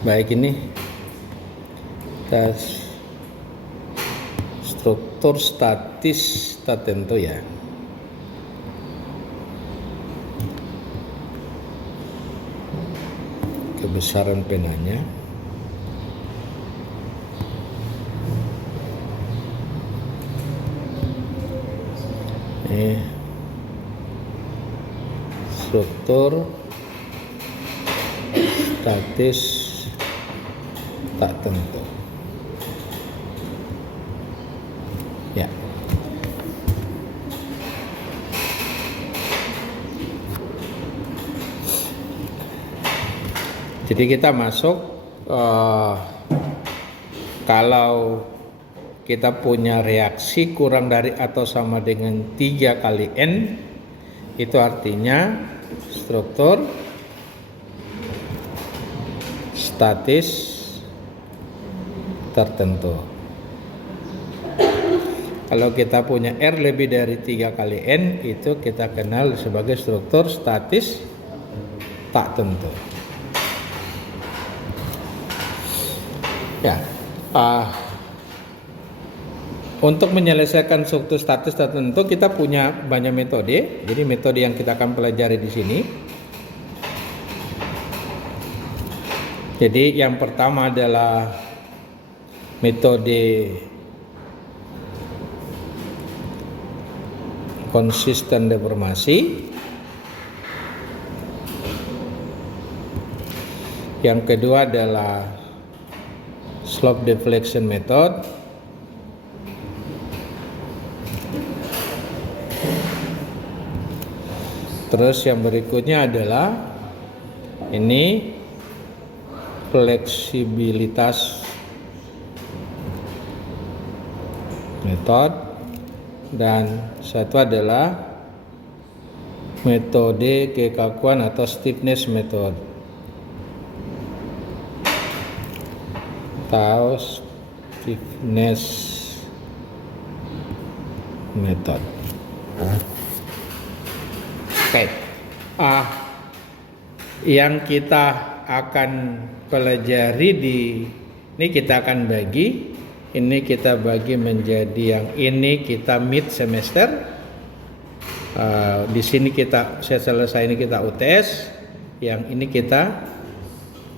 Baik, ini tes struktur statis tertentu ya. Kebesaran penanya. Ini struktur statis tak tentu. Ya. Jadi kita masuk kalau kita punya reaksi kurang dari atau sama dengan 3 kali N, itu artinya struktur statis tertentu. Kalau kita punya R lebih dari 3 kali N, itu kita kenal sebagai struktur statis tak tentu. Ya, untuk menyelesaikan struktur statis tertentu kita punya banyak metode. Jadi metode yang kita akan pelajari di sini. Jadi yang pertama adalah metode konsisten deformasi. Yang kedua adalah slope deflection method. Terus yang berikutnya adalah ini fleksibilitas method, dan satu adalah metode kekakuan atau stiffness method atau stiffness method. Oke. Yang kita akan pelajari ini kita akan bagi. Ini kita bagi menjadi yang ini kita mid semester. Di sini saya selesai ini kita UTS. Yang ini kita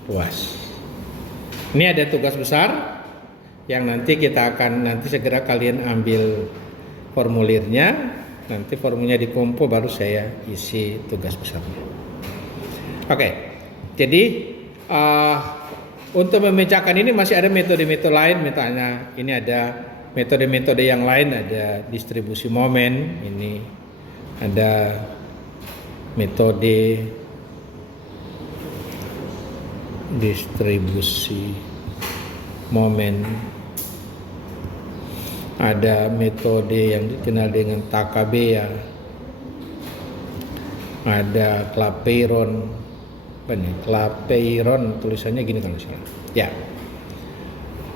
UAS. Ini ada tugas besar yang nanti segera kalian ambil formulirnya. Nanti formulnya dikumpul baru saya isi tugas besarnya. Oke. Jadi untuk memecahkan ini masih ada metode-metode lain, misalnya ini ada metode-metode yang lain, ada distribusi momen, ini ada metode distribusi momen, ada metode yang dikenal dengan Takabea, ada Clapeyron. Clapeyron tulisannya gini kalau salah. Ya.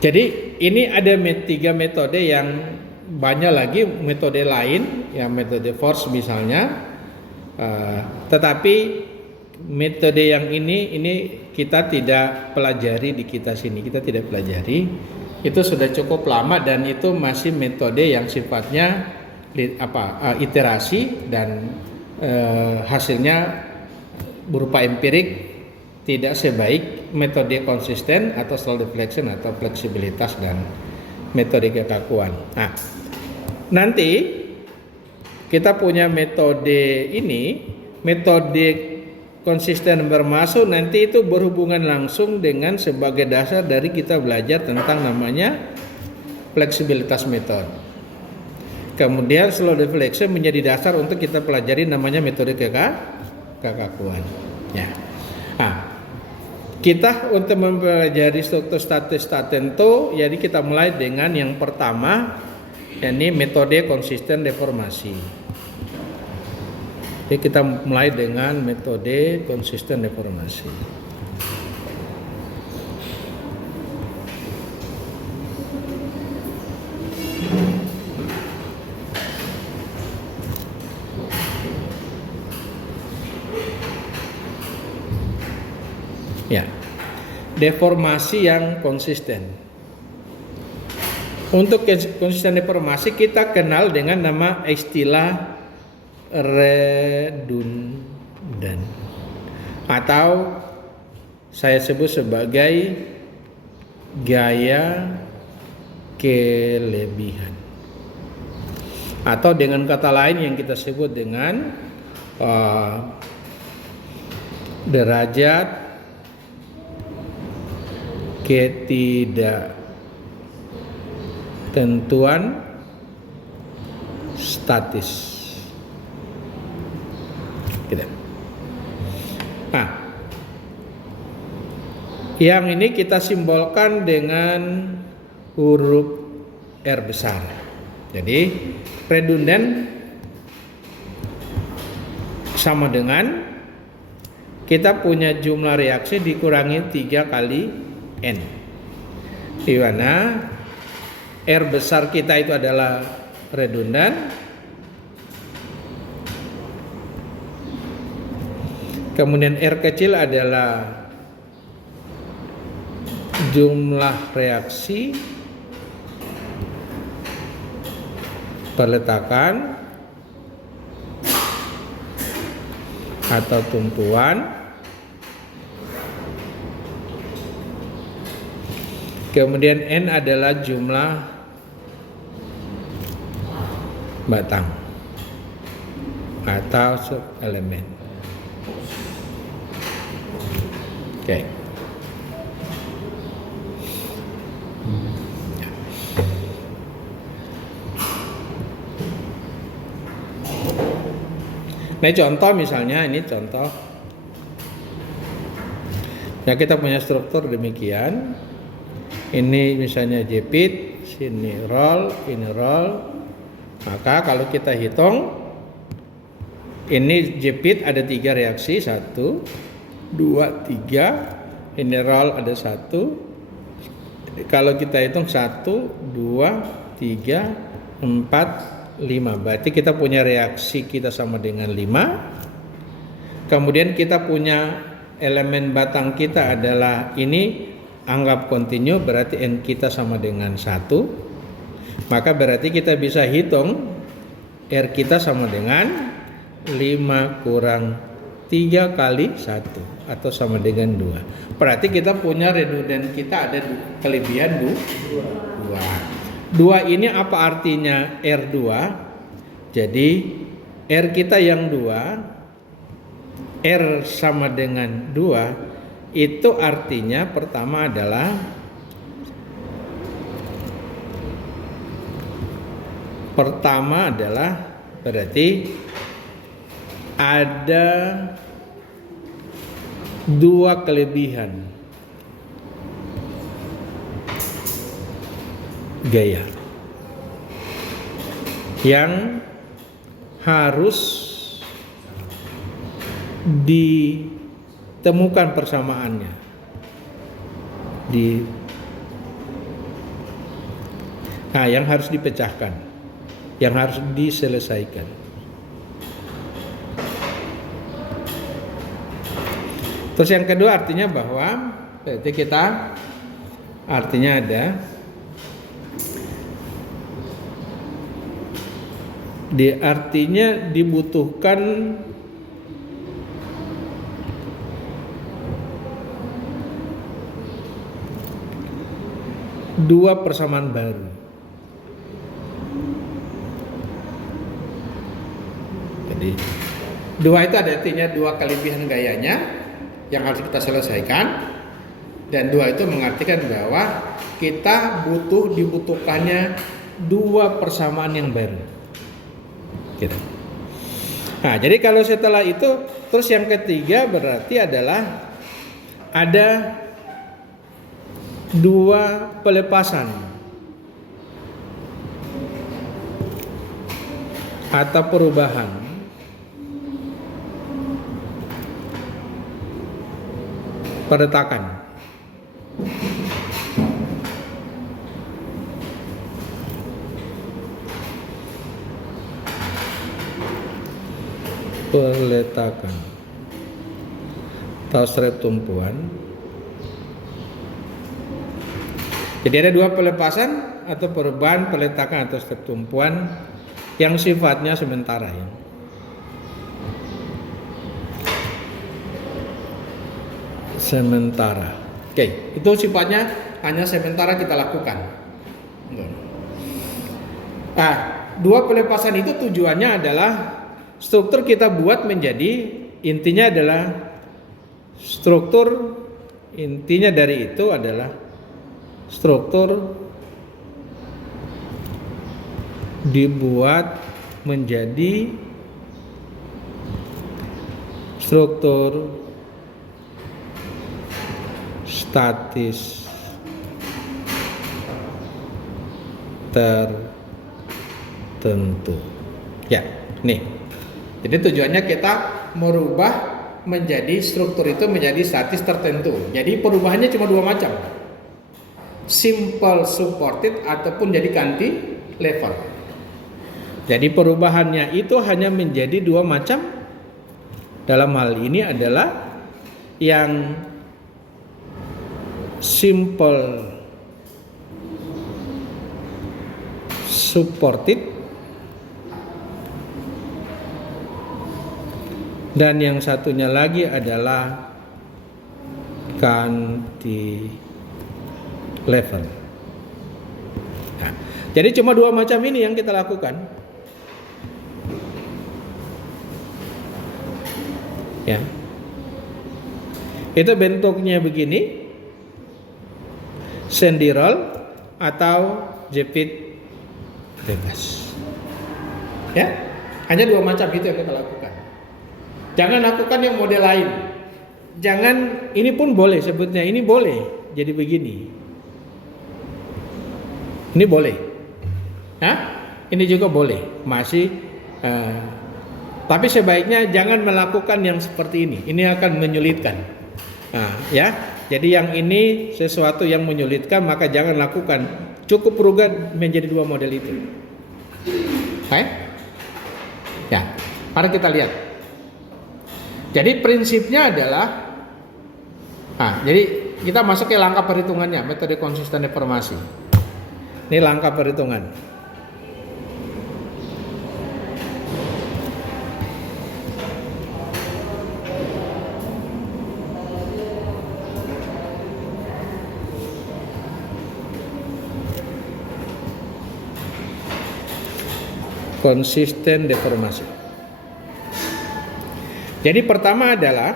Jadi ini ada 3 metode yang banyak lagi metode lain, yang metode force misalnya. Tetapi metode yang ini kita tidak pelajari di kita sini, kita tidak pelajari. Itu sudah cukup lama dan itu masih metode yang sifatnya iterasi dan hasilnya berupa empirik, tidak sebaik metode konsisten atau slope deflection atau fleksibilitas dan metode kekakuan. Nah, nanti kita punya metode ini, metode konsisten bermasuk, nanti itu berhubungan langsung dengan sebagai dasar dari kita belajar tentang namanya fleksibilitas metode. Kemudian slope deflection menjadi dasar untuk kita pelajari namanya metode kekakuan. Ya. Nah, kita untuk mempelajari struktur statis tertentu, jadi kita mulai dengan yang pertama, yakni metode konsisten deformasi. Jadi kita mulai dengan metode konsisten deformasi. Ya. deformasi yang konsisten. Untuk konsisten deformasi kita kenal dengan nama istilah redundan atau saya sebut sebagai gaya kelebihan, atau dengan kata lain yang kita sebut dengan derajat ketidaktentuan statis. Nah, yang ini kita simbolkan dengan huruf R besar. Jadi redundan sama dengan kita punya jumlah reaksi dikurangi 3 kali N, di mana R besar kita itu adalah redundan, kemudian R kecil adalah jumlah reaksi peletakan atau tumpuan, kemudian N adalah jumlah batang atau subelemen. Oke. Nah, contoh misalnya ini contoh. Nah, kita punya struktur demikian. Ini misalnya jepit, sini roll, ini roll. Maka kalau kita hitung, ini jepit ada 3 reaksi, 1, 2, 3. Ini roll ada 1. Kalau kita hitung 1, 2, 3, 4, 5. Berarti kita punya reaksi kita sama dengan 5. Kemudian kita punya elemen batang kita adalah ini, anggap kontinu, berarti N kita sama dengan 1. Maka berarti kita bisa hitung R kita sama dengan 5 kurang 3 kali 1 atau sama dengan 2. Berarti kita punya redundan kita ada kelebihan 2. 2 ini apa artinya R2? Jadi R kita yang 2, R sama dengan 2, itu artinya pertama adalah berarti ada 2 kelebihan gaya yang harus ditemukan persamaannya yang harus dipecahkan, yang harus diselesaikan. Terus yang kedua artinya bahwa berarti kita artinya ada artinya dibutuhkan dua persamaan baru. Jadi dua itu ada artinya 2 kelebihan gayanya yang harus kita selesaikan, dan 2 itu mengartikan bahwa kita dibutuhkannya 2 persamaan yang baru. Gitu. Nah, jadi kalau setelah itu, terus yang ketiga berarti adalah ada 2 pelepasan atau perubahan peletakan. Peletakan atau strep tumpuan Jadi ada dua pelepasan atau perubahan peletakan atau step tumpuan yang sifatnya sementara ya. Sementara. Oke, itu sifatnya hanya sementara kita lakukan. Nah, dua pelepasan itu tujuannya adalah struktur kita buat menjadi intinya adalah struktur intinya dari itu adalah struktur dibuat menjadi struktur statis tertentu. Ya, nih. Jadi tujuannya kita merubah menjadi struktur itu menjadi statis tertentu. Jadi perubahannya cuma dua macam. Simple supported ataupun jadi cantilever. Jadi perubahannya itu hanya menjadi dua macam. Dalam hal ini adalah yang simple supported dan yang satunya lagi adalah cantilever. Nah, jadi cuma dua macam ini yang kita lakukan. Ya. Itu bentuknya begini. Sendirol atau jepit bebas. Ya. Hanya dua macam itu yang kita lakukan. Jangan lakukan yang model lain. Jangan, ini pun boleh sebutnya, ini boleh jadi begini. Ini boleh. Nah, ini juga boleh. Masih tapi sebaiknya jangan melakukan yang seperti ini. Ini akan menyulitkan. Nah, ya. Jadi yang ini sesuatu yang menyulitkan, maka jangan lakukan. Cukup rubah menjadi dua model itu. Oke? Ya. Mari kita lihat. Jadi prinsipnya adalah, jadi kita masuk ke langkah perhitungannya, metode konsisten deformasi. Ini langkah perhitungan. Konsisten deformasi. Jadi pertama adalah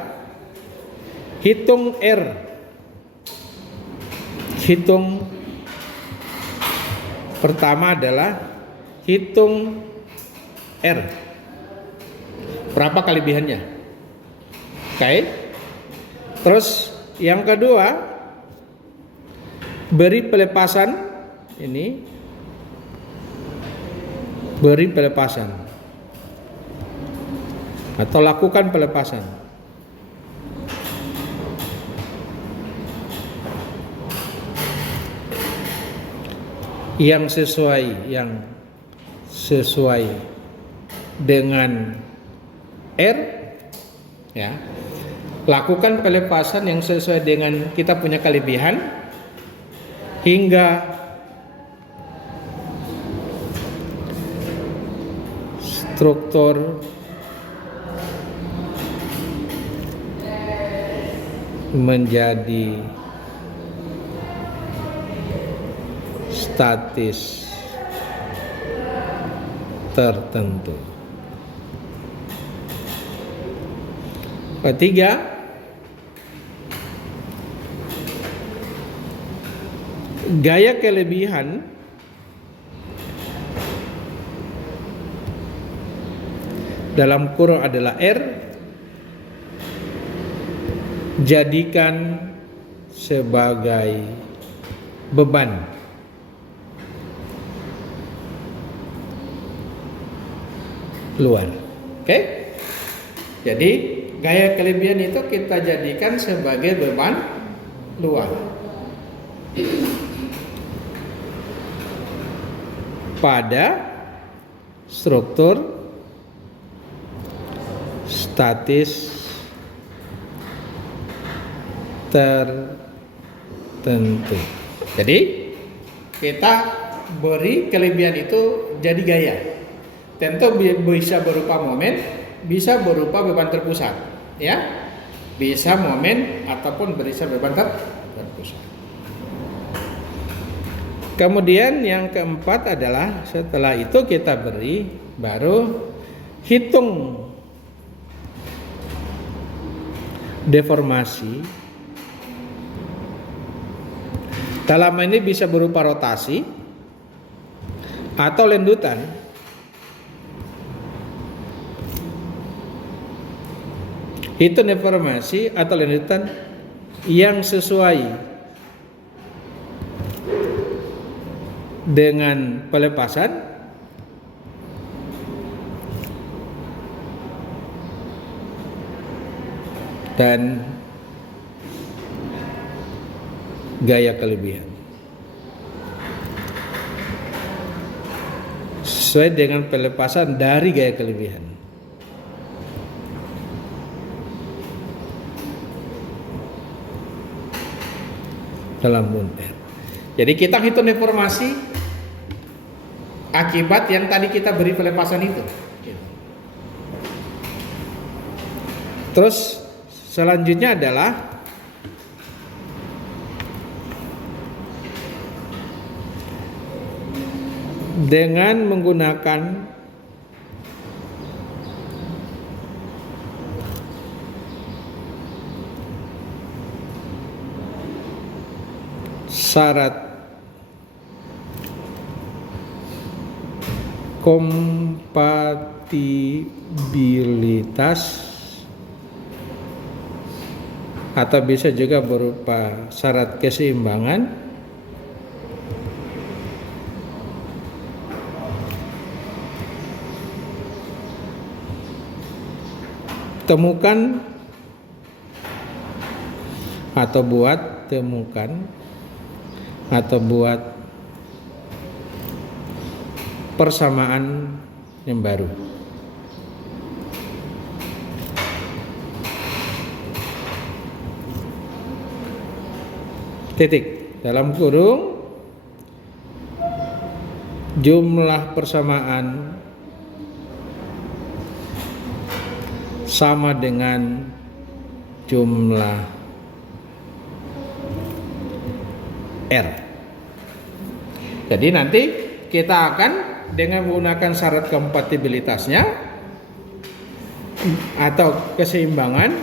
hitung R. Pertama adalah hitung R. Berapa kelebihannya? Oke. Terus yang kedua, beri pelepasan ini. Beri pelepasan atau lakukan pelepasan. Yang sesuai dengan R, ya. Lakukan pelepasan yang sesuai dengan kita punya kelebihan hingga struktur menjadi statis tertentu. Ketiga, gaya kelebihan dalam kurung adalah R, jadikan sebagai beban. Luar. Oke? Jadi gaya kelebihan itu kita jadikan sebagai beban luar. Pada struktur statis tertentu. Jadi kita beri kelebihan itu jadi gaya. Tentu bisa berupa momen, bisa berupa beban terpusat, ya. Bisa momen ataupun bisa beban terpusat. Kemudian yang keempat adalah setelah itu kita beri baru hitung deformasi. Dalam ini bisa berupa rotasi atau lendutan. Hitung deformasi atau lendutan yang sesuai dengan pelepasan dan gaya kelebihan. Sesuai dengan pelepasan dari gaya kelebihan. Dalam bunter. Jadi kita hitung deformasi akibat yang tadi kita beri pelepasan itu. Terus selanjutnya adalah dengan menggunakan syarat kompatibilitas atau bisa juga berupa syarat keseimbangan temukan atau buat persamaan yang baru. Titik dalam kurung jumlah persamaan sama dengan jumlah R. Jadi nanti kita akan dengan menggunakan syarat kompatibilitasnya atau keseimbangan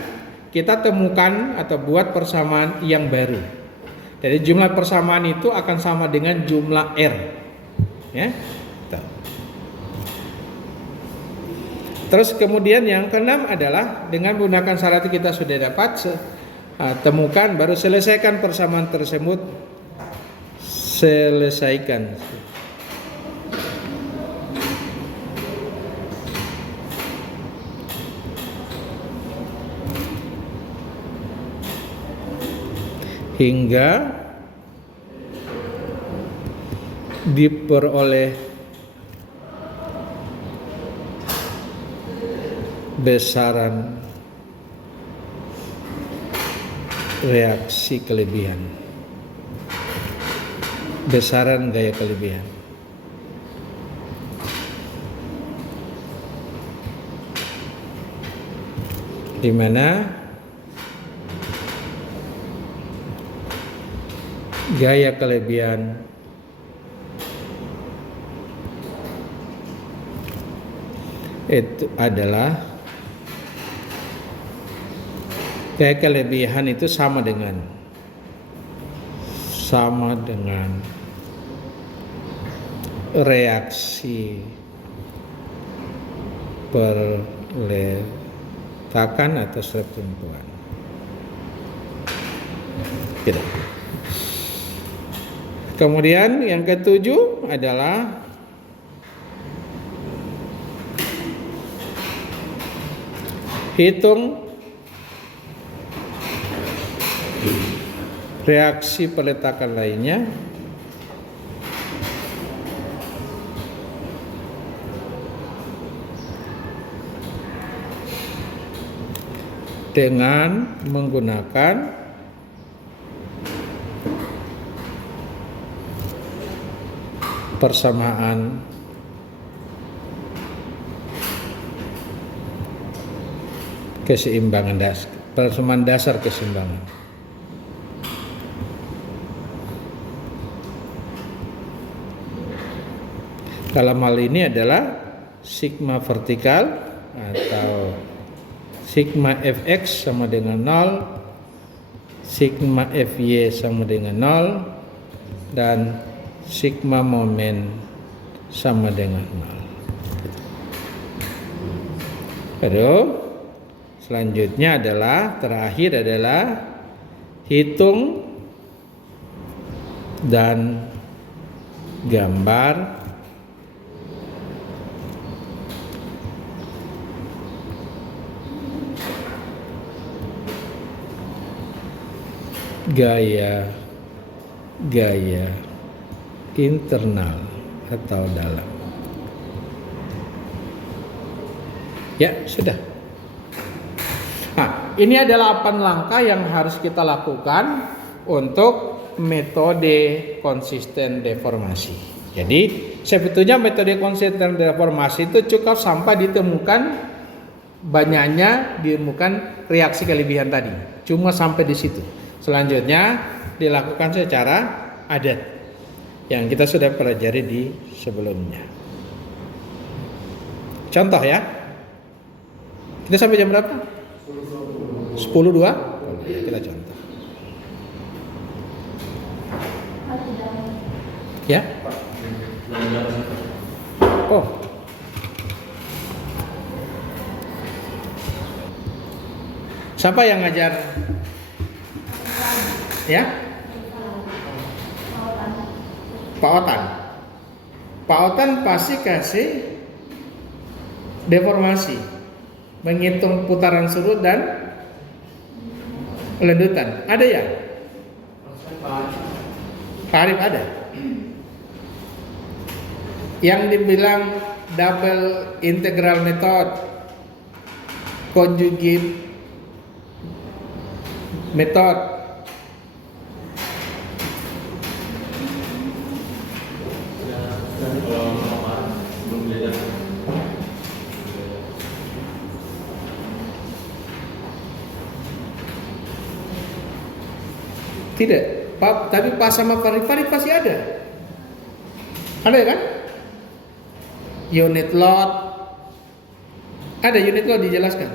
kita temukan atau buat persamaan yang baru. Jadi jumlah persamaan itu akan sama dengan jumlah R, ya. Terus kemudian yang keenam adalah dengan menggunakan syarat yang kita sudah dapat temukan, baru selesaikan persamaan tersebut. Selesaikan. Hingga diperoleh besaran reaksi kelebihan, besaran gaya kelebihan. Di mana gaya kelebihan itu adalah gaya kelebihan itu sama dengan reaksi perletakan atau strep tentuan. Gitu. Kemudian yang ketujuh adalah hitung reaksi peletakan lainnya dengan menggunakan persamaan keseimbangan dasar, persamaan dasar keseimbangan. Dalam hal ini adalah sigma vertikal atau sigma fx sama dengan 0, sigma fy sama dengan 0, dan sigma momen sama dengan 0. Lalu selanjutnya terakhir adalah hitung dan gambar gaya internal atau dalam. Ya, sudah. Nah, ini adalah 8 langkah yang harus kita lakukan untuk metode konsisten deformasi. Jadi, sebetulnya metode konsisten deformasi itu cukup sampai ditemukan reaksi kelebihan tadi. Cuma sampai di situ. Selanjutnya dilakukan secara adat yang kita sudah pelajari di sebelumnya. Contoh ya. Kita sampai jam berapa? 10.02. Ya, kita contoh. Ya. Oh. Siapa yang ngajar? Ya? Pak Otan. Pak Otan pasti kasih deformasi, menghitung putaran surut dan lendutan. Ada ya? Pak Arif ada. Yang dibilang double integral method, conjugate method, tidak, Pak, tapi Pak sama Farid pasti ada. Ada kan? Unit load. Ada unit load dijelaskan.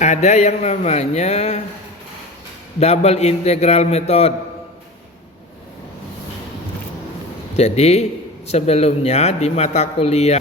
Ada yang namanya double integral method. Jadi sebelumnya di mata kuliah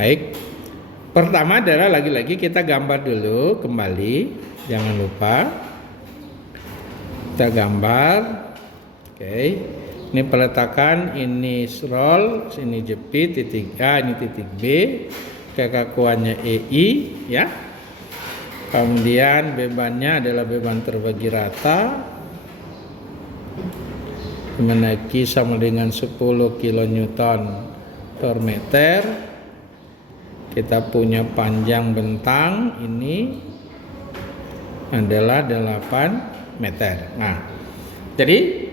baik. Pertama adalah lagi-lagi kita gambar dulu kembali, jangan lupa kita gambar. Oke, ini peletakan, ini roll, ini jepit, titik A, ini titik B, kekakuannya EI, ya. Kemudian bebannya adalah beban terbagi rata, menaiki sama dengan 10 kN per meter. Kita punya panjang bentang ini adalah 8 meter. Nah, jadi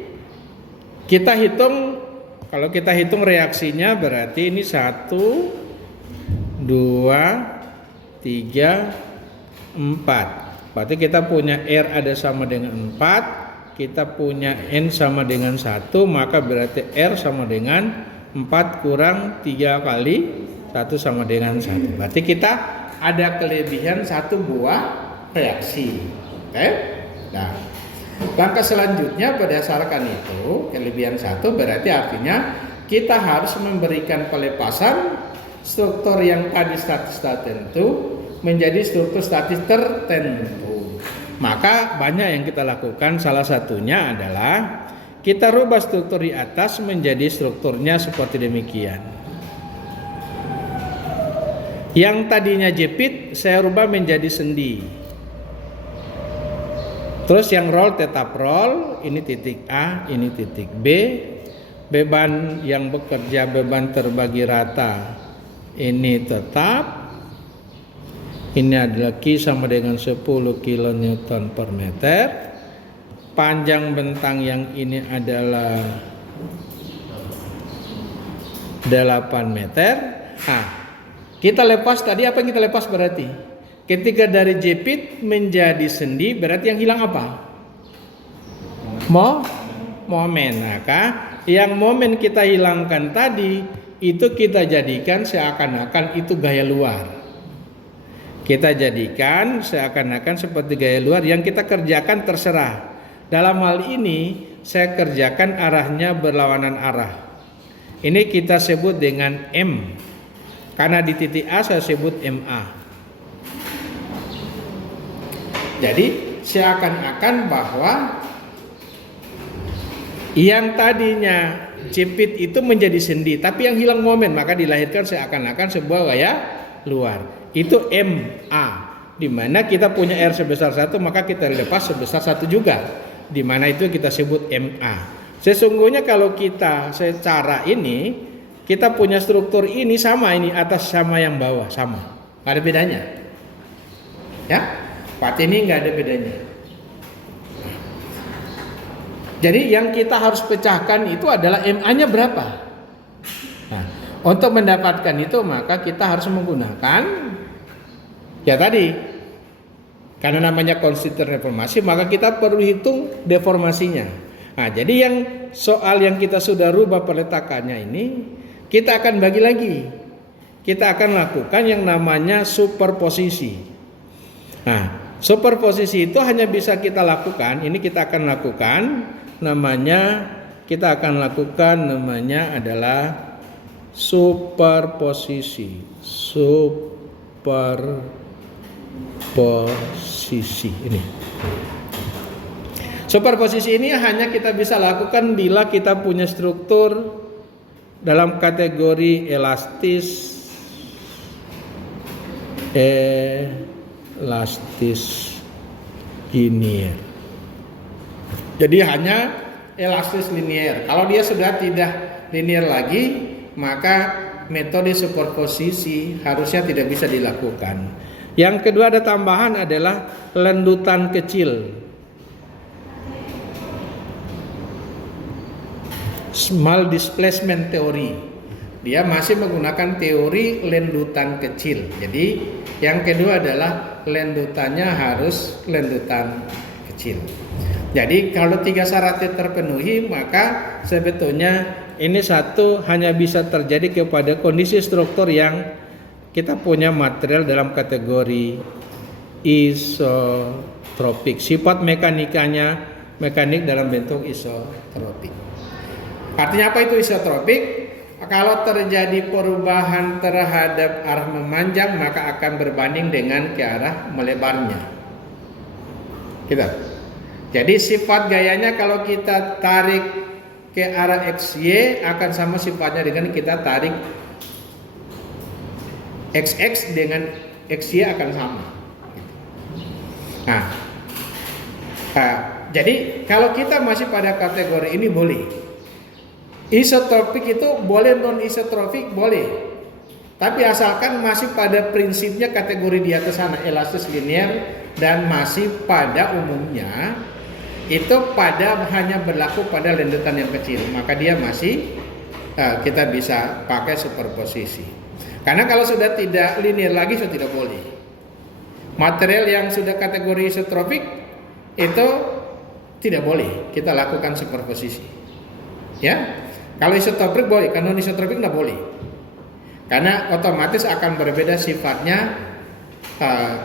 kita hitung, kalau kita hitung reaksinya berarti ini 1, 2, 3, 4. Berarti kita punya R ada sama dengan 4, kita punya N sama dengan 1, maka berarti R sama dengan 4 kurang 3 kali 1 sama dengan 1. Berarti kita ada kelebihan 1 buah reaksi. Oke? Nah, langkah selanjutnya berdasarkan itu, kelebihan 1 berarti artinya kita harus memberikan pelepasan struktur yang tadi status tertentu menjadi struktur statis tertentu. Maka banyak yang kita lakukan, salah satunya adalah kita rubah struktur di atas menjadi strukturnya seperti demikian. Yang tadinya jepit saya rubah menjadi sendi. Terus yang roll tetap roll, ini titik A, ini titik B. Beban yang bekerja, beban terbagi rata, ini tetap. Ini adalah Q sama dengan 10 kN per meter. Panjang bentang yang ini adalah 8 meter. Nah, kita lepas tadi, apa yang kita lepas berarti? Ketika dari jepit menjadi sendi, berarti yang hilang apa? Momen. Maka yang momen kita hilangkan tadi, itu kita jadikan seakan-akan itu gaya luar. Kita jadikan seakan-akan seperti gaya luar, yang kita kerjakan terserah. Dalam hal ini saya kerjakan arahnya berlawanan arah. Ini kita sebut dengan M. Karena di titik A saya sebut MA. Jadi seakan-akan bahwa yang tadinya jepit itu menjadi sendi, tapi yang hilang momen, maka dilahirkan seakan-akan sebuah gaya luar. Itu MA, di mana kita punya R sebesar 1, maka kita lepas sebesar 1 juga, di mana itu kita sebut MA. Sesungguhnya kalau kita secara ini, kita punya struktur ini sama, ini atas sama yang bawah sama, nggak ada bedanya. Ya, part ini nggak ada bedanya. Jadi yang kita harus pecahkan itu adalah MA-nya berapa. Nah, untuk mendapatkan itu maka kita harus menggunakan ya tadi, karena namanya konstituen reformasi, maka kita perlu hitung deformasinya. Nah, jadi yang soal yang kita sudah rubah peletakannya ini, kita akan bagi lagi. Kita akan lakukan yang namanya superposisi. Nah, superposisi itu hanya bisa kita lakukan, ini kita akan lakukan namanya adalah superposisi. Ini. Superposisi ini hanya kita bisa lakukan bila kita punya struktur dalam kategori elastis linear. Jadi hanya elastis linear. Kalau dia sudah tidak linear lagi, maka metode superposisi harusnya tidak bisa dilakukan. Yang kedua ada tambahan adalah lendutan kecil. Small displacement theory. Dia masih menggunakan teori lendutan kecil. Jadi yang kedua adalah lendutannya harus lendutan kecil. Jadi kalau 3 syaratnya terpenuhi, maka sebetulnya ini satu hanya bisa terjadi kepada kondisi struktur yang kita punya material dalam kategori isotropik. Sifat mekanikanya mekanik dalam bentuk isotropik. Artinya apa itu isotropik? Kalau terjadi perubahan terhadap arah memanjang, maka akan berbanding dengan ke arah melebarnya. Jadi sifat gayanya kalau kita tarik ke arah XY akan sama sifatnya dengan kita tarik XX dengan XY akan sama. Nah, jadi kalau kita masih pada kategori ini boleh. Isotropik itu boleh, non isotropik boleh. Tapi asalkan masih pada prinsipnya kategori di atas sana, elastis linear, dan masih pada umumnya itu hanya berlaku pada lendutan yang kecil, maka dia masih kita bisa pakai superposisi. Karena kalau sudah tidak linear lagi sudah tidak boleh. Material yang sudah kategori isotropik itu tidak boleh kita lakukan superposisi. Ya, kalau isotropik boleh, kalau non isotropik tidak boleh. Karena otomatis akan berbeda sifatnya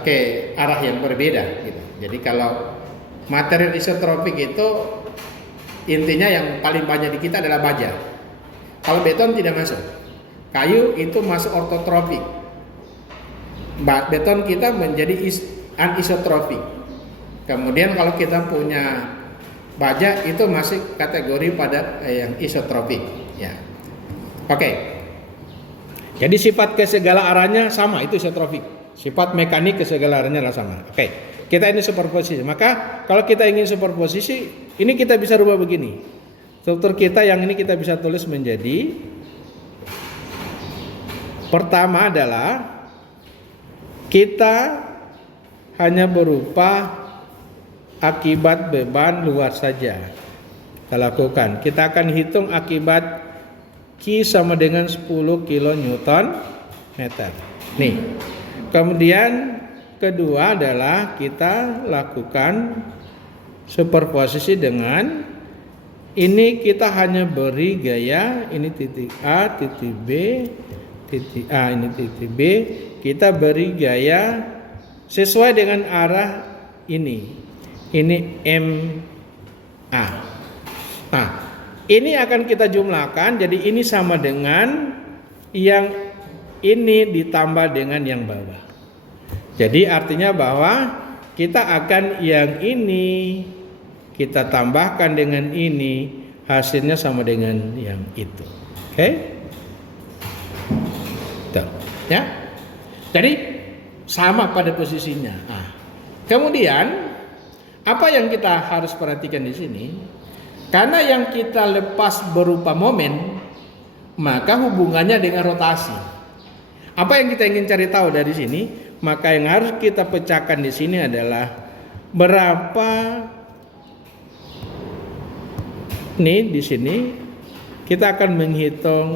ke arah yang berbeda. Gitu. Jadi kalau material isotropik itu intinya yang paling banyak di kita adalah baja. Kalau beton tidak masuk. Kayu itu masuk ortotropik. beton kita menjadi anisotropik. Kemudian kalau kita punya baja itu masih kategori pada yang isotropik ya. Oke. Jadi sifat ke segala arahnya sama, itu isotropik. Sifat mekanik ke segala arahnya adalah sama. Oke. Kita ini superposisi. Maka kalau kita ingin superposisi, ini kita bisa rubah begini. Struktur kita yang ini kita bisa tulis menjadi, pertama adalah kita hanya berupa akibat beban luar saja kita lakukan. Kita akan hitung akibat Q sama dengan 10 kN meter. Nih. Kemudian kedua adalah kita lakukan superposisi dengan ini, kita hanya beri gaya ini titik A, titik B, titik A, ini titik B. Kita beri gaya sesuai dengan arah ini. Ini MA. Nah, ini akan kita jumlahkan. Jadi ini sama dengan yang ini ditambah dengan yang bawah. Jadi artinya bahwa kita akan yang ini kita tambahkan dengan ini, hasilnya sama dengan yang itu. Oke? Tuh, ya. Jadi sama pada posisinya. Nah, kemudian apa yang kita harus perhatikan di sini? Karena yang kita lepas berupa momen, maka hubungannya dengan rotasi. Apa yang kita ingin cari tahu dari sini? Maka yang harus kita pecahkan di sini adalah berapa nih di sini kita akan menghitung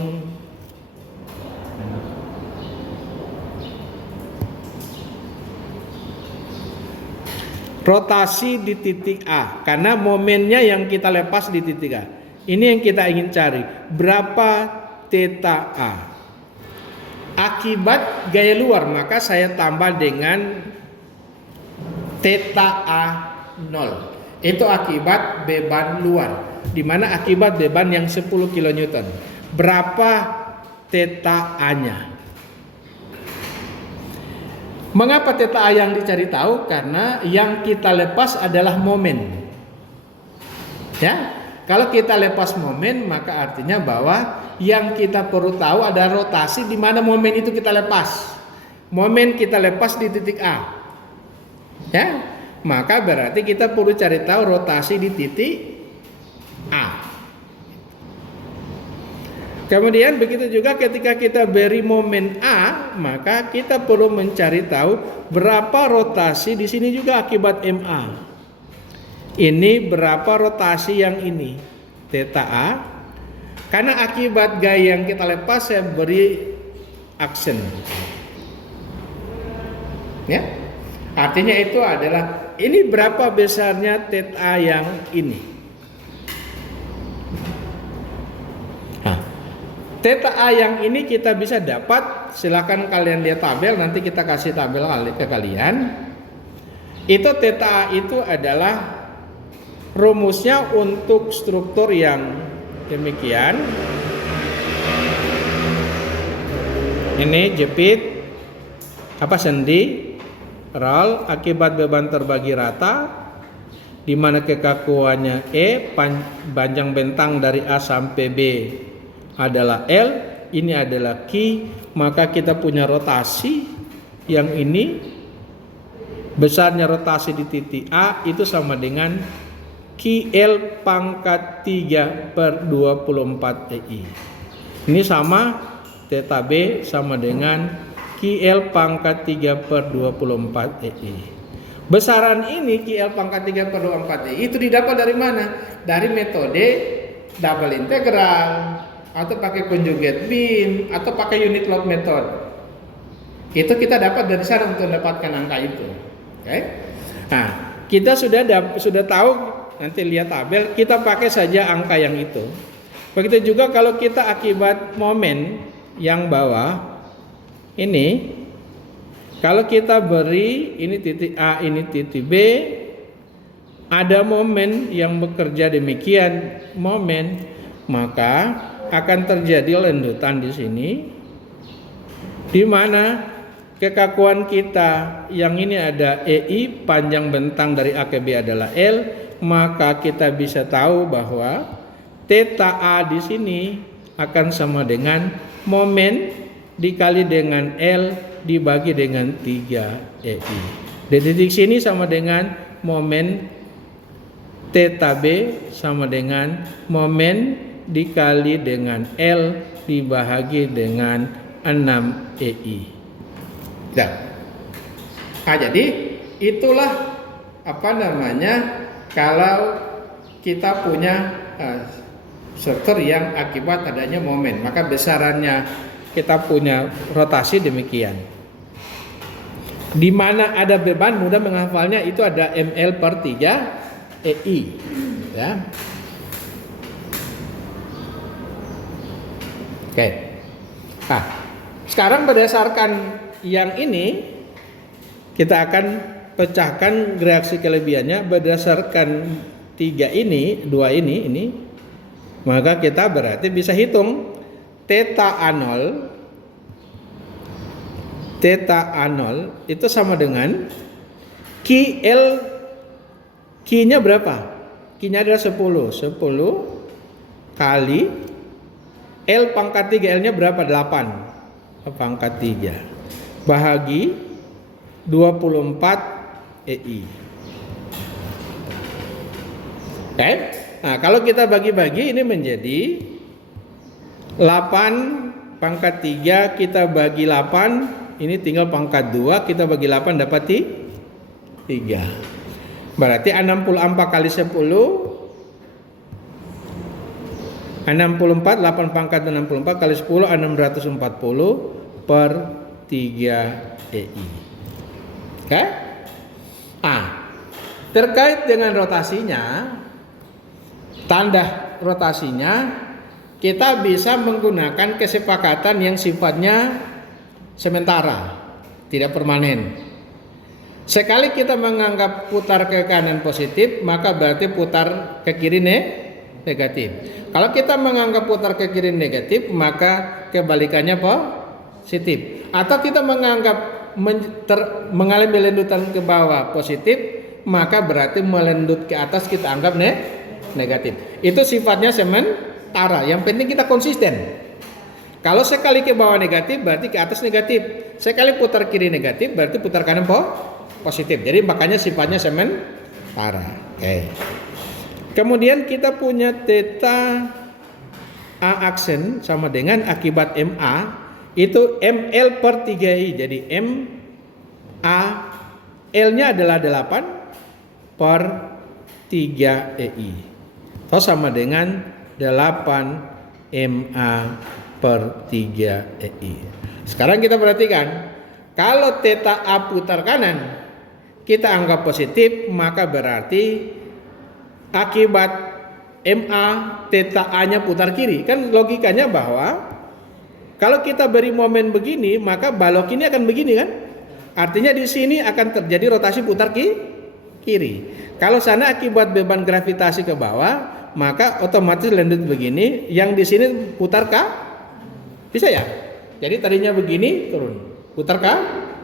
rotasi di titik A, karena momennya yang kita lepas di titik A. Ini yang kita ingin cari, berapa theta A akibat gaya luar, maka saya tambah dengan theta A 0. Itu akibat beban luar, di mana akibat beban yang 10 kN. Berapa theta A-nya? Mengapa theta A yang dicari tahu? Karena yang kita lepas adalah momen. Ya, kalau kita lepas momen, maka artinya bahwa yang kita perlu tahu ada rotasi di mana momen itu kita lepas. Momen kita lepas di titik A. Ya, maka berarti kita perlu cari tahu rotasi di titik A. Kemudian begitu juga ketika kita beri momen A, maka kita perlu mencari tahu berapa rotasi di sini juga akibat MA. Ini berapa rotasi yang ini? Theta A. Karena akibat gaya yang kita lepas, saya beri aksen. Ya. Artinya itu adalah ini berapa besarnya theta A yang ini. Nah, theta A yang ini kita bisa dapat, silakan kalian lihat tabel, nanti kita kasih tabel ke kalian. Itu theta A itu adalah rumusnya untuk struktur yang demikian. Ini jepit sendi roll akibat beban terbagi rata, di mana kekakuannya E, panjang bentang dari A sampai B adalah L, ini adalah Q, maka kita punya rotasi yang ini, besarnya rotasi di titik A itu sama dengan QL pangkat 3 per 24 EI. Ini sama, theta B sama dengan QL pangkat 3 per 24 EI. Besaran ini QL pangkat 3 per 24 EI itu didapat dari mana? Dari metode double integral, atau pakai conjugate beam, atau pakai unit load method. Itu kita dapat dari sana untuk mendapatkan angka itu. Oke? Nah, kita sudah tahu. Nanti lihat tabel, kita pakai saja angka yang itu. Begitu juga kalau kita akibat momen yang bawah ini, kalau kita beri ini titik A, ini titik B, ada momen yang bekerja demikian momen, maka akan terjadi lendutan di sini, di mana kekakuan kita yang ini ada EI, panjang bentang dari A ke B adalah L, maka kita bisa tahu bahwa theta A di sini akan sama dengan momen dikali dengan L dibagi dengan 3 EI. Di titik sini sama dengan momen theta B sama dengan momen dikali dengan L dibagi dengan 6 EI. Nah, jadi itulah kalau kita punya struktur yang akibat adanya momen, maka besarannya kita punya rotasi demikian. Di mana ada beban, mudah menghafalnya, itu ada ml per 3 EI, ya. Oke. Nah, sekarang berdasarkan yang ini kita akan pecahkan reaksi kelebihannya berdasarkan 3 ini, 2 ini, maka kita berarti bisa hitung theta A0 itu sama dengan Q-nya berapa? Q-nya adalah 10 kali L pangkat 3, L-nya berapa? 8 pangkat 3 bahagi 24 EI. Oke? Nah, kalau kita bagi-bagi ini menjadi 8 pangkat 3 kita bagi 8, ini tinggal pangkat 2, kita bagi 8 dapat 3. Berarti 64 kali 10, 64, 8 pangkat 64 kali 10, 640 per 3 EI. Oke? Terkait dengan rotasinya, tanda rotasinya, kita bisa menggunakan kesepakatan yang sifatnya sementara, tidak permanen. Sekali kita menganggap putar ke kanan positif, maka berarti putar ke kiri negatif. Kalau kita menganggap putar ke kiri negatif, maka kebalikannya positif. Atau kita menganggap mengalami melendutan ke bawah positif, maka berarti melendut ke atas kita anggap negatif. Itu sifatnya sementara. Yang penting kita konsisten. Kalau sekali ke bawah negatif, berarti ke atas negatif. Sekali putar kiri negatif, berarti putar kanan positif. Jadi makanya sifatnya sementara. Oke. Kemudian kita punya theta A aksen sama dengan akibat MA itu ML per 3I. Jadi MA L-nya adalah 8 per 3 EI. Atau sama dengan 8 MA per 3 EI. Sekarang kita perhatikan, kalau theta A putar kanan kita anggap positif, maka berarti akibat MA theta A-nya putar kiri. Kan logikanya bahwa kalau kita beri momen begini, maka balok ini akan begini kan? Artinya di sini akan terjadi rotasi putar kiri. Kalau sana akibat beban gravitasi ke bawah, maka otomatis lendut begini, yang di sini putar ke bisa ya? Jadi tadinya begini turun, putar ke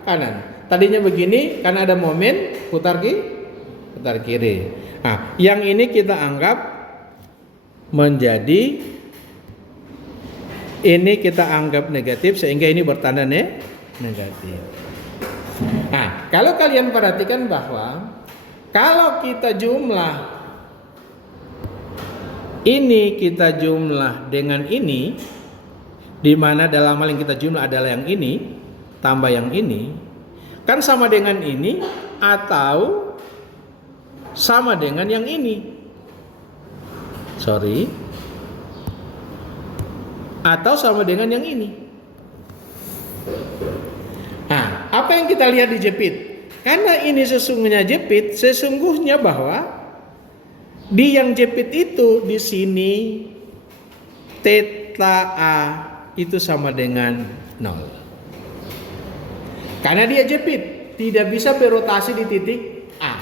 kanan. Tadinya begini karena ada momen putar kiri. Nah, yang ini kita anggap menjadi negatif sehingga ini bertanda negatif. Nah, kalau kalian perhatikan bahwa kalau kita jumlah ini kita jumlah dengan ini, di mana dalam hal yang kita jumlah adalah yang ini tambah yang ini, kan sama dengan ini atau sama dengan yang ini. Atau sama dengan yang ini. Nah, apa yang kita lihat di jepit? Karena ini sesungguhnya jepit, sesungguhnya bahwa di yang jepit itu di sini theta A itu sama dengan 0. Karena dia jepit, tidak bisa berotasi di titik A.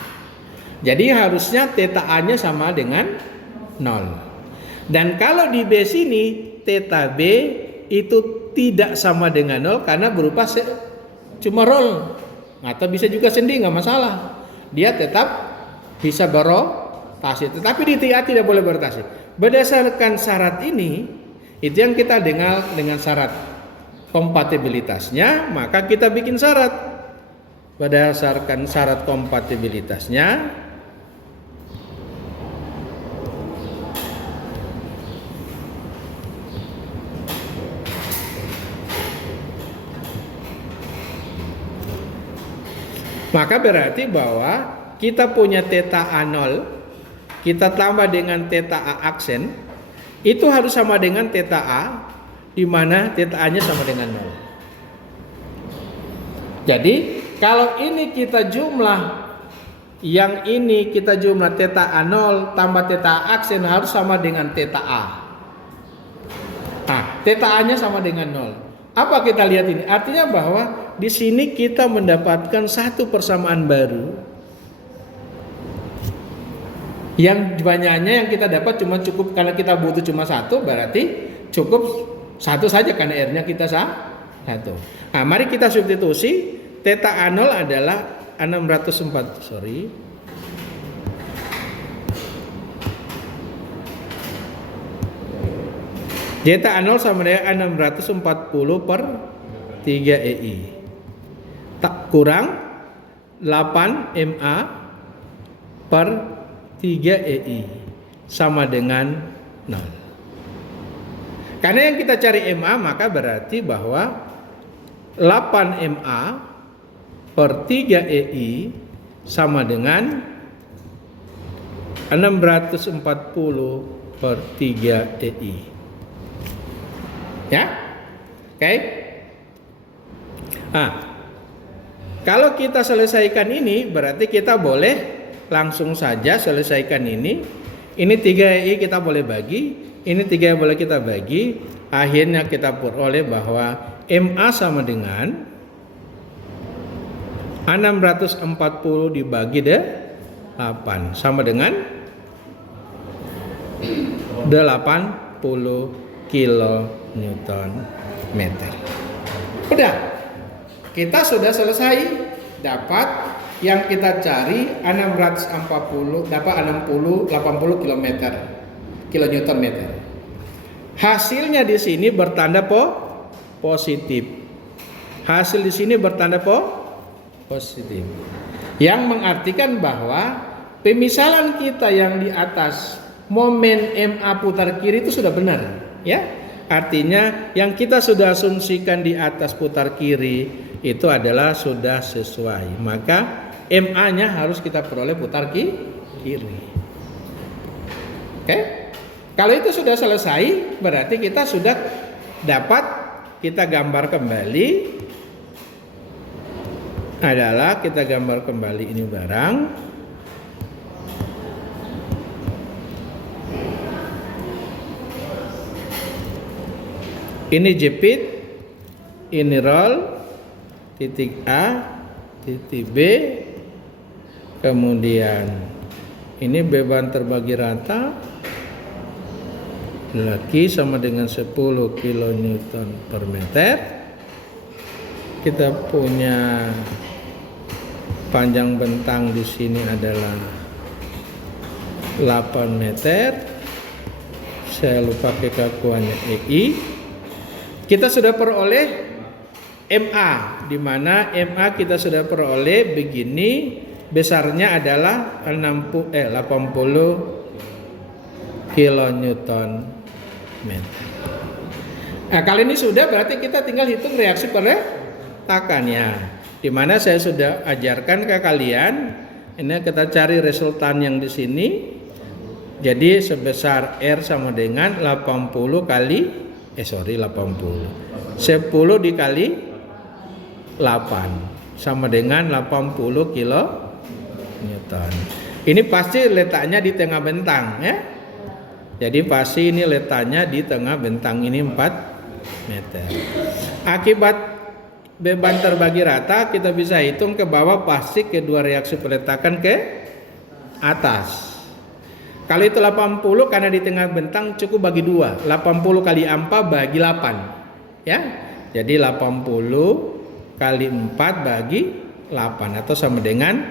Jadi harusnya theta A-nya sama dengan 0. Dan kalau di B sini theta B itu tidak sama dengan 0 karena berupa cuma roll, atau bisa juga sendi, nggak masalah. Dia tetap bisa berotasi, tetapi di TA tidak boleh berotasi. Berdasarkan syarat ini, itu yang kita dengar dengan syarat kompatibilitasnya, maka kita bikin syarat. Berdasarkan syarat kompatibilitasnya, maka berarti bahwa kita punya theta A0, kita tambah dengan theta A aksen, itu harus sama dengan theta A, di mana theta A-nya sama dengan 0. Jadi kalau ini kita jumlah, yang ini kita jumlah theta A0 tambah theta A aksen harus sama dengan theta A. Nah, theta A-nya sama dengan 0. Apa kita lihat ini? Artinya bahwa di sini kita mendapatkan satu persamaan baru. Yang banyaknya yang kita dapat cuma cukup, karena kita butuh cuma satu, berarti cukup satu saja karena R-nya kita satu. Nah, mari kita substitusi. Theta A0 adalah 604, Theta A0 sama dengan 640 per 3 EI. Tak kurang 8 MA per 3 EI sama dengan 0. Karena yang kita cari MA, maka berarti bahwa 8 MA per 3 EI sama dengan 640 per 3 EI. Ya? Oke? Nah, kalau kita selesaikan ini, berarti kita boleh langsung saja selesaikan ini. Ini 3 EI kita boleh bagi, ini 3 boleh kita bagi. Akhirnya kita peroleh bahwa MA sama dengan 640 dibagi 8 sama dengan 80 kilonewton meter. Udah, kita sudah selesai dapat yang kita cari 640, dapat 80 kilonewton meter. Hasilnya di sini bertanda positif. Hasil di sini bertanda positif. Yang mengartikan bahwa pemisalan kita yang di atas momen MA putar kiri itu sudah benar, ya. Artinya yang kita sudah asumsikan di atas putar kiri itu adalah sudah sesuai. Maka MA-nya harus kita peroleh putar kiri. Oke? Kalau itu sudah selesai, berarti kita sudah dapat, kita gambar kembali adalah kita gambar kembali ini barang. Ini jepit, ini roll, titik A, titik B, kemudian ini beban terbagi rata, laki sama dengan 10 kilonewton per meter. Kita punya panjang bentang di sini adalah 8 meter. Saya lupa kekakuannya EI. Kita sudah peroleh MA, di mana MA kita sudah peroleh begini, besarnya adalah 80 kilonewton meter. Nah, kali ini sudah, berarti kita tinggal hitung reaksi perletakannya, di mana saya sudah ajarkan ke kalian. Ini kita cari resultan yang di sini. Jadi sebesar R sama dengan 80 dikali 8 sama dengan 80 kilonewton. Ini pasti letaknya di tengah bentang, ya. Jadi pasti ini letaknya di tengah bentang ini 4 meter. Akibat beban terbagi rata, kita bisa hitung ke bawah, pasti kedua reaksi peletakan ke atas. Kalau itu 80, karena di tengah bentang cukup bagi 2. 80 kali 4 bagi 8. Ya. Jadi 80 kali 4 bagi 8 atau sama dengan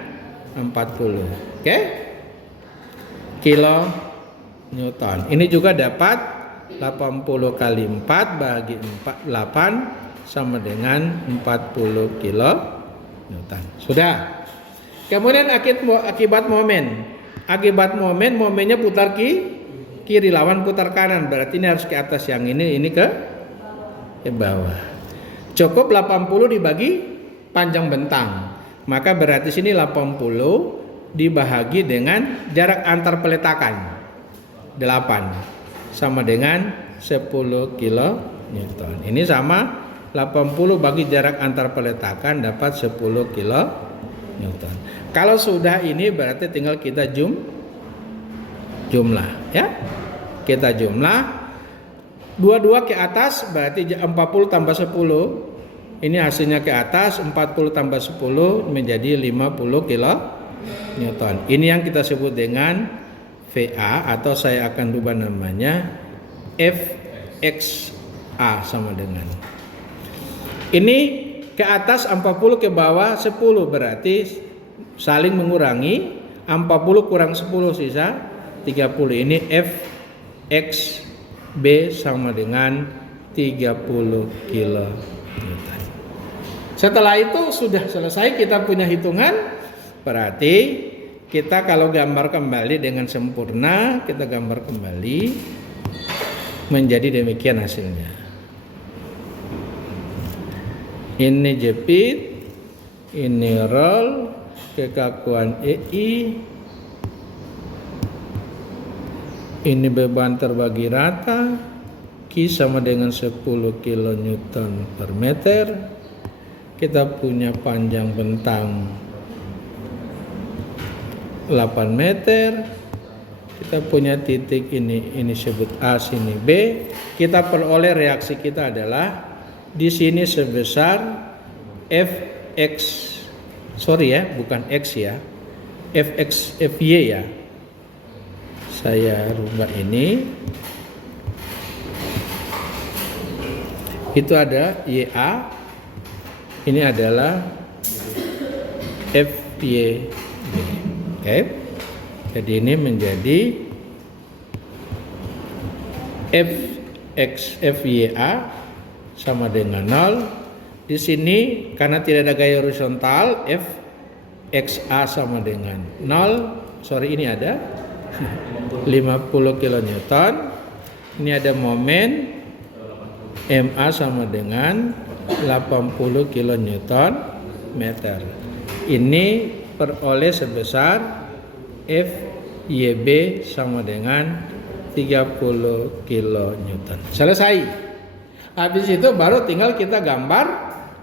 40. Oke? Kilo Newton. Ini juga dapat 80 kali 4 bagi 8 sama dengan 40 kilo Newton. Sudah. Kemudian akibat momen. Akibat momennya putar kiri, lawan putar kanan. Berarti ini harus ke atas, yang ini ke bawah. Cukup 80 dibagi panjang bentang. Maka berarti sini 80 dibahagi dengan jarak antar peletakan 8 sama dengan 10 kilo Newton. Ini sama 80 bagi jarak antar peletakan dapat 10 kilo Newton. Kalau sudah ini berarti tinggal kita jumlah ya. Kita jumlah dua-dua ke atas berarti 40 tambah 10. Ini hasilnya ke atas 40 tambah 10 menjadi 50 kilo Newton. Ini yang kita sebut dengan VA atau saya akan rubah namanya FXA sama dengan. Ini ke atas 40 ke bawah 10 berarti saling mengurangi, 40 kurang 10 sisa 30. Ini FXB sama dengan 30 kilo Newton. Setelah itu sudah selesai kita punya hitungan. Berarti kita kalau gambar kembali dengan sempurna, kita gambar kembali menjadi demikian hasilnya. Ini jepit, ini roll, kekakuan EI, ini beban terbagi rata, Q sama dengan 10 kN per meter. Kita punya panjang bentang 8 meter. Kita punya titik ini sebut A, sini B. Kita peroleh reaksi kita adalah di sini sebesar Fx, sorry ya, bukan X ya, Fy ya. Saya rubah ini. Itu ada Ya. Ini adalah Fy. Oke. Jadi ini menjadi Fya sama dengan 0. Di sini karena tidak ada gaya horizontal, Fxa sama dengan 0. Sorry, ini ada 50 kN. Ini ada momen Ma sama dengan 80 kN meter. Ini peroleh sebesar Fyb sama dengan 30 kN. Selesai. Habis itu baru tinggal kita gambar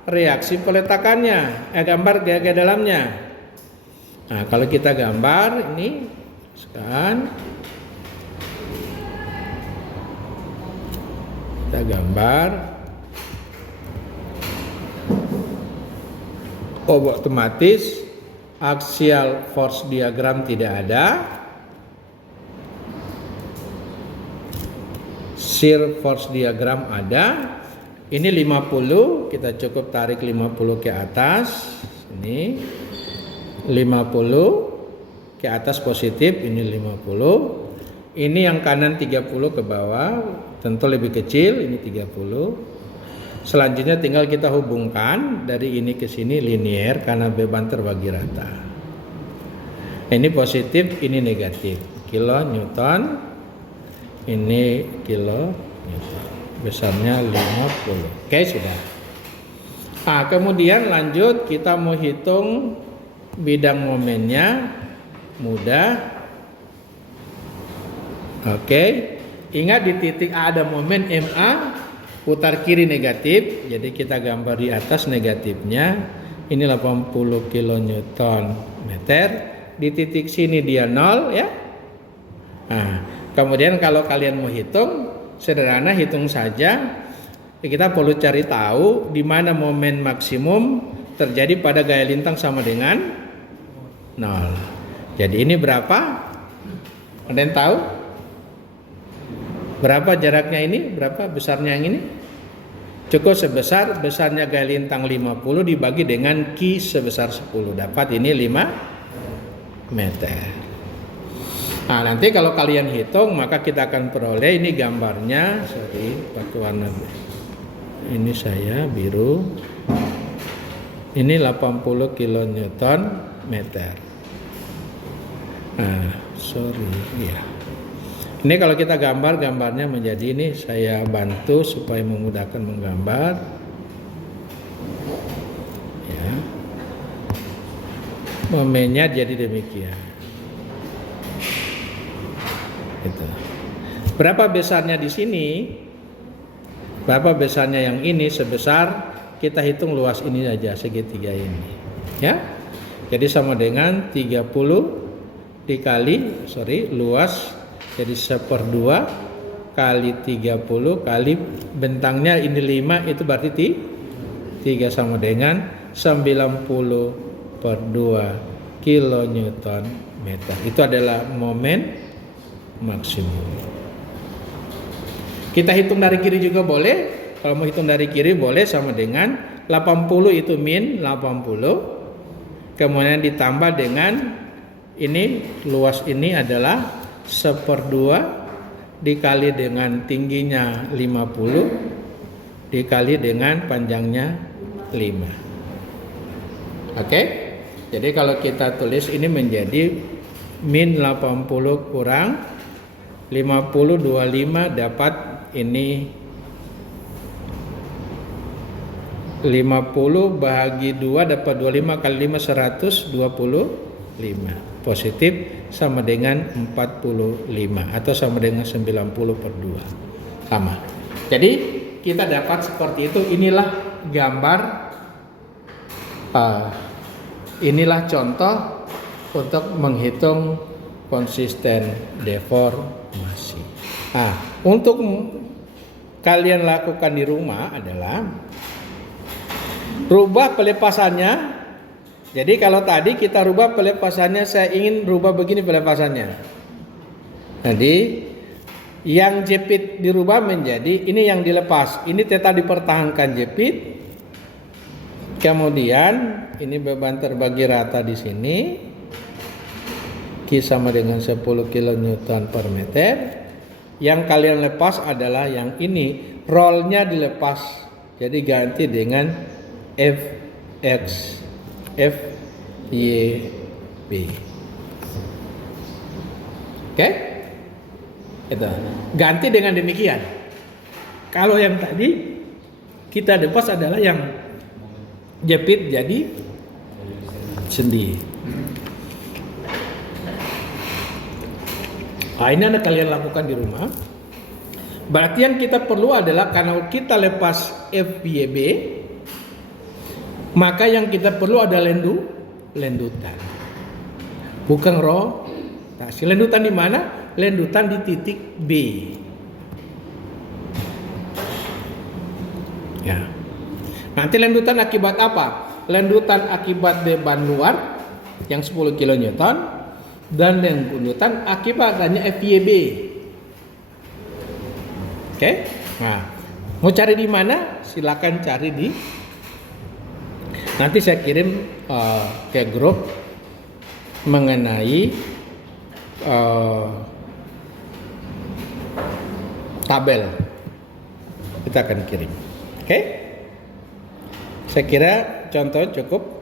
reaksi peletakannya, gambar gaya dalamnya. Nah, kalau kita gambar ini sekarang kita gambar otomatis axial force diagram tidak ada, shear force diagram ada. Ini 50, kita cukup tarik 50 ke atas. Ini 50 ke atas positif, ini 50. Ini yang kanan 30 ke bawah, tentu lebih kecil, ini 30. Selanjutnya tinggal kita hubungkan dari ini ke sini linier karena beban terbagi rata. Ini positif, ini negatif. Kilo Newton, ini kilo Newton. Besarnya 50. Oke, sudah. Nah, kemudian lanjut kita mau hitung bidang momennya. Mudah. Oke. Ingat di titik A ada momen Ma, putar kiri negatif. Jadi kita gambar di atas negatifnya. Ini 80 kN meter. Di titik sini dia 0 ya. Nah, kemudian kalau kalian mau hitung, sederhana, hitung saja. Kita perlu cari tahu di mana momen maksimum terjadi pada gaya lintang sama dengan 0. Jadi ini berapa? Ada yang tahu? Berapa jaraknya ini? Berapa besarnya yang ini? cukup sebesar besarnya gaya lintang 50 dibagi dengan Q sebesar 10, dapat ini 5 meter. Nah, nanti kalau kalian hitung maka kita akan peroleh ini gambarnya, pakai warna ini saya biru. Ini 80 kilonewton meter. Nah, ya. Ini kalau kita gambarnya menjadi ini, saya bantu supaya memudahkan menggambar. Ya. Momennya jadi demikian. Gitu. Berapa besarnya di sini? Berapa besarnya yang ini? Sebesar kita hitung luas ini aja, segitiga ini. Ya. Jadi sama dengan 30 dikali luas jadi 1/2 kali 30 kali bentangnya ini 5, itu berarti 3 sama dengan 90/2 kilonewton meter. Itu adalah momen maksimum. Kita hitung dari kiri juga boleh. Kalau mau hitung dari kiri boleh, sama dengan 80 itu min 80. Kemudian ditambah dengan ini luas ini adalah 1/2 dikali dengan tingginya 50 dikali dengan panjangnya 5. Oke? Jadi kalau kita tulis ini menjadi min 80 kurang 50 25 dapat ini 50 bahagi 2 dapat 25 kali 5 125. Positif sama dengan 45 atau sama dengan 90/2. Sama. Jadi kita dapat seperti itu. Inilah gambar, inilah contoh untuk menghitung konsisten deformasi. Untuk kalian lakukan di rumah adalah rubah pelepasannya. Jadi kalau tadi kita rubah pelepasannya, saya ingin rubah begini pelepasannya. Jadi yang jepit dirubah menjadi ini yang dilepas. Ini tetap dipertahankan jepit. Kemudian ini beban terbagi rata di sini. Q sama dengan 10 kilonewton per meter. Yang kalian lepas adalah yang ini. Rollnya dilepas. Jadi ganti dengan FX. FYB. Oke? Itu. Ganti dengan demikian. Kalau yang tadi kita lepas adalah yang jepit jadi sendi. Ini anda kalian lakukan di rumah. Berarti yang kita perlu adalah karena kita lepas FYB, maka yang kita perlu ada lendutan. Bukan rotasi. Lendutan di mana? Lendutan di titik B. Ya. Nanti lendutan akibat apa? Lendutan akibat beban luar yang 10 kN dan lendutan akibat adanya FYB. Oke? Nah, mau cari di mana? Silakan cari di. Nanti saya kirim ke grup mengenai tabel. Kita akan kirim. Oke? Saya kira contoh cukup.